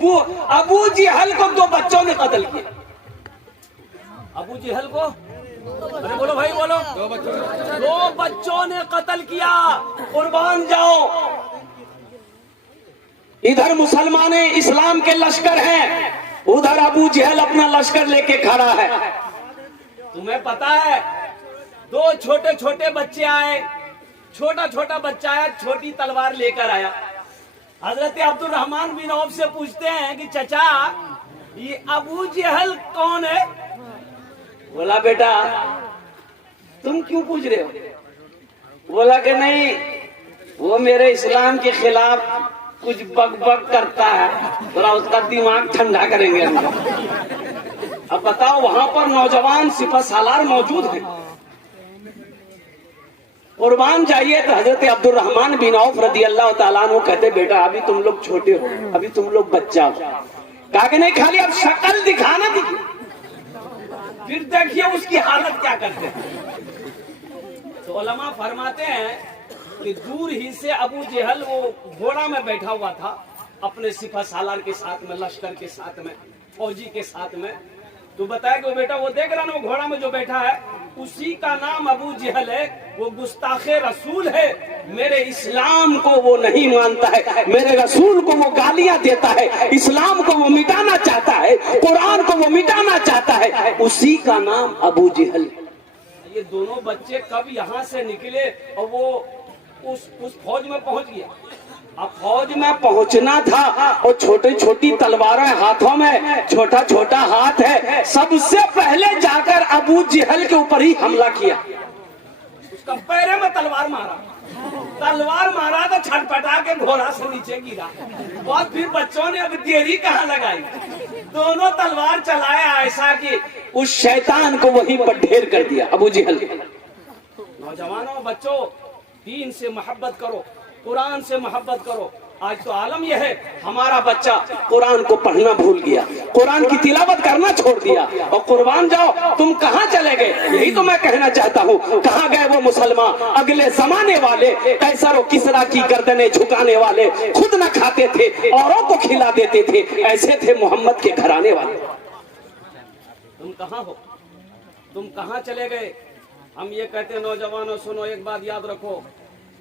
वो अबू जहल को 2 बच्चों ने कत्ल किया। अबू जहल को, अरे बोलो भाई बोलो, 2 बच्चों ने कत्ल किया। कुर्बान जाओ। इधर मुसलमान इस्लाम के लश्कर हैं, उधर अबू जहल अपना लश्कर लेके खड़ा है। तुम्हें पता है 2 छोटे छोटे बच्चे आए, छोटा छोटा बच्चा आया, छोटी तलवार लेकर आया। हजरत अब्दुल रहमान बिन औफ से पूछते हैं कि चचा ये अबू जहल कौन है? बोला बेटा तुम क्यों पूछ रहे हो? बोला कि नहीं, वो मेरे इस्लाम के खिलाफ कुछ बक करता है, थोड़ा उसका दिमाग ठंडा करेंगे। अब बताओ वहां पर नौजवान सिपह सालार मौजूद हैं। कुर्बान जाइए तो हजरत अब्दुल रहमान बिन औफ रदी अल्लाह ताला अन्हु कहते बेटा अभी तुम लोग छोटे हो, अभी तुम लोग बच्चा हो। कहा कि नहीं खाली अब शक्ल दिखाना थी, फिर देखिए उसकी हालत क्या करते हैं। तो उलमा फरमाते हैं कि दूर ही से अबू जहल वो घोड़ा में बैठा हुआ था अपने सिपह सालार के साथ में, लश्कर के साथ में, फौजी के साथ में। तो बताया कि वो बेटा वो देख रहा ना वो घोड़ा में जो बैठा है उसी का नाम अबू जहल है, वो गुस्ताखे रसूल है, मेरे इस्लाम को वो नहीं मानता है, मेरे रसूल को वो गालियां देता है, इस्लाम को वो मिटाना चाहता है, कुरान को वो मिटाना चाहता है, उसी का नाम अबू जहल। ये दोनों बच्चे कब यहाँ से निकले और वो उस फौज में पहुंच गया। अब फौज में पहुंचना था और छोटी छोटी तलवारें हाथों में, छोटा छोटा हाथ है, सबसे पहले जाकर अबू जहल के ऊपर ही हमला किया। उसका पैरे में तलवार मारा तो छटपटा के घोड़ा से नीचे गिरा। और फिर बच्चों ने अब देरी कहाँ लगाई, दोनों तलवार चलाया ऐसा कि उस शैतान को वहीं पर ढेर कर दिया अबू जहल। नौजवानों बच्चों दीन से मोहब्बत करो, कुरान से मोहब्बत करो। आज तो आलम यह है हमारा बच्चा कुरान को पढ़ना भूल गया, कुरान की तिलावत करना छोड़ दिया। और कुर्बान जाओ तुम कहाँ चले गए? यही तो मैं कहना चाहता हूँ, कहाँ गए वो मुसलमान अगले जमाने वाले, कैसर और किसरा की गर्दनें झुकाने वाले, खुद न खाते थे औरों को खिला देते थे, ऐसे थे मोहम्मद के घराने वाले। तुम कहाँ हो? तुम कहाँ चले गए? हम ये कहते नौजवानों सुनो एक बात याद रखो,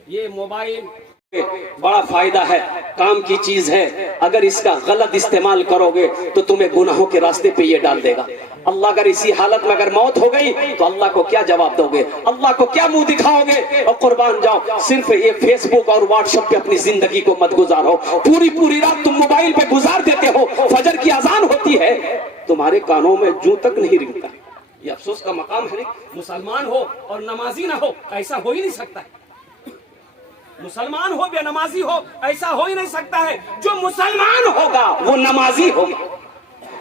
ये मोबाइल बड़ा फायदा है, काम की चीज है, अगर इसका गलत इस्तेमाल करोगे तो तुम्हें गुनाहों के रास्ते पे ये डाल देगा। अल्लाह अगर इसी हालत में अगर मौत हो गई तो अल्लाह को क्या जवाब दोगे, अल्लाह को क्या मुंह दिखाओगे? और कुर्बान जाओ सिर्फ ये फेसबुक और व्हाट्सएप पे अपनी जिंदगी को मत गुजारो। पूरी रात तुम मोबाइल पे गुजार देते हो, फजर की अजान होती है तुम्हारे कानों में जूं तक नहीं रिंगता। ये अफसोस का मकाम है। मुसलमान हो और नमाजी ना हो ऐसा हो ही नहीं सकता है। मुसलमान हो या नमाजी हो ऐसा हो ही नहीं सकता है। जो मुसलमान होगा वो नमाजी होगा।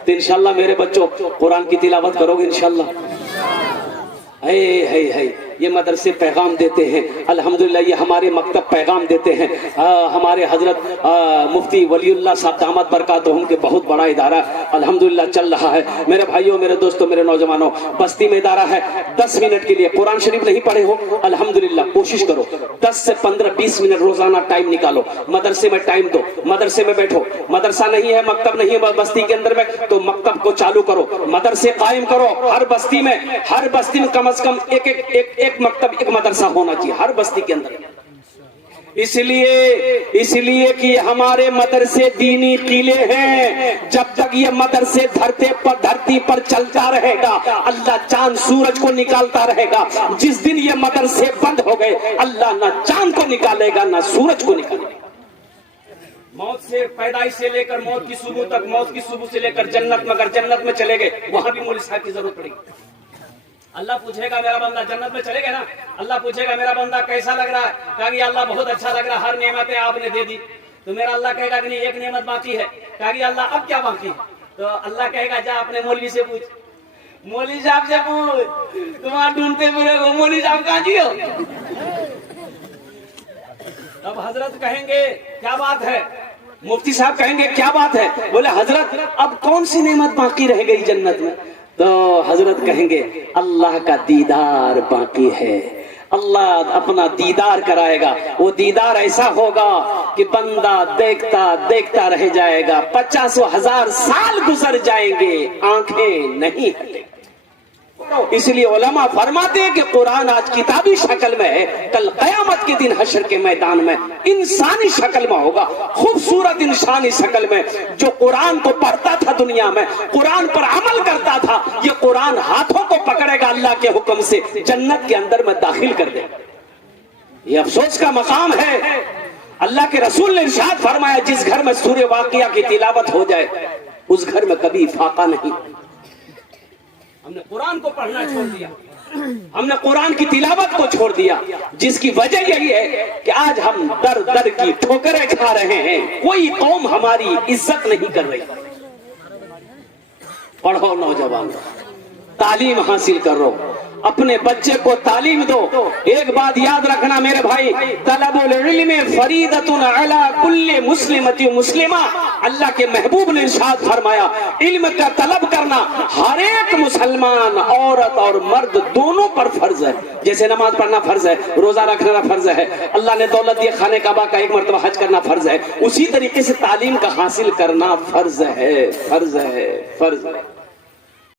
तो इंशाल्लाह मेरे बच्चों कुरान की तिलावत करोगे इंशाल्लाह। है ये मदरसे पैगाम देते हैं, अल्हम्दुलिल्लाह ये हमारे मकतब पैगाम देते हैं। हमारे हजरत मुफ्ती वलीउल्लाह साहब दामद बरकातहुम के बहुत बड़ा इदारा अल्हम्दुलिल्लाह चल रहा है। मेरे भाइयों, मेरे दोस्तों, मेरे नौजवानों, बस्ती में इदारा है। 10 मिनट के लिए कुरान शरीफ नहीं पढ़े हो अल्हम्दुलिल्लाह कोशिश करो 10 से 15-20 मिनट रोजाना टाइम निकालो, मदरसे में टाइम दो, मदरसे में बैठो। मदरसा नहीं है, मकतब नहीं है बस्ती के अंदर में तो मकतब को चालू करो, मदरसे कायम करो। हर बस्ती में कम से कम एक मकतब, एक मदरसा होना चाहिए हर बस्ती के अंदर। इसलिए कि हमारे मदरसे दीनी किले हैं। जब तक ये मदरसे धरती पर चलता रहेगा अल्लाह चांद सूरज को निकालता रहेगा। जिस दिन ये मदरसे बंद हो गए अल्लाह ना चांद को निकालेगा ना सूरज को निकालेगा। मौत से पैदाइश से लेकर मौत की सुबह तक, मौत की सुबह से लेकर जन्नत में, अगर जन्नत में चले गए वहां भी मौलवी साहब की जरूरत पड़ेगी। अल्लाह पूछेगा मेरा बंदा जन्नत में चले गए ना, अल्लाह पूछेगा मेरा बंदा कैसा लग रहा है? कहा कि अल्लाह बहुत अच्छा लग रहा है, हर नेमतें आपने दे दी। तो मेरा अल्लाह कहेगा कि नहीं एक नेमत बाकी है। कहा कि अल्लाह अब क्या बाकी है? तो अल्लाह कहेगा जा अपने मौलवी से पूछ, मौलवी साहब से पूछ, तुम्हारा ढूंढते फिरे हो मौलवी साहब कहाँ जी हो? तब हजरत कहेंगे क्या बात है? मुफ्ती साहब कहेंगे क्या बात है? बोले हजरत अब कौन सी नेमत बाकी रह गई जन्नत में? तो हजरत कहेंगे अल्लाह का दीदार बाकी है, अल्लाह अपना दीदार कराएगा। वो दीदार ऐसा होगा कि बंदा देखता देखता रह जाएगा। 50,000 साल गुजर जाएंगे, आंखें नहीं हटेंगी। इसलिए उलमा फरमाते हैं कि कुरान आज किताबी शक्ल में है, कल कयामत के दिन हशर के मैदान में इंसानी शक्ल में होगा, खूबसूरत इंसानी शक्ल में। जो कुरान को पढ़ता था दुनिया में, कुरान पर अमल करता था, ये कुरान हाथों को पकड़ेगा, अल्लाह के हुक्म से जन्नत के अंदर में दाखिल कर देगा। ये अफसोस का मकाम है। अल्लाह के रसूल ने इरशाद फरमाया, जिस घर में सूरे वाकिया की तिलावत हो जाए उस घर में कभी फाका नहीं। हमने कुरान को पढ़ना छोड़ दिया, हमने कुरान की तिलावत को छोड़ दिया, जिसकी वजह यही है कि आज हम दर दर की ठोकरें खा रहे हैं। कोई कौम हमारी इज्जत नहीं कर रही। पढ़ो नौजवान, तालीम हासिल करो, अपने बच्चे को तालीम दो। एक बात याद रखना मेरे भाई, तलबुल इल्म फरीदतुन अला कुल्ली मुस्लिमति मुस्लिमा। अल्लाह के महबूब ने इरशाद फरमाया, इल्म का तलब करना हर एक मुसलमान औरत और मर्द दोनों पर फर्ज है। जैसे नमाज पढ़ना फर्ज है, रोजा रखना फर्ज है, अल्लाह ने दौलत दिया खाने काबा का एक मर्तबा हज करना फर्ज है, उसी तरीके से तालीम का हासिल करना फर्ज है, फर्ज है, फर्ज है।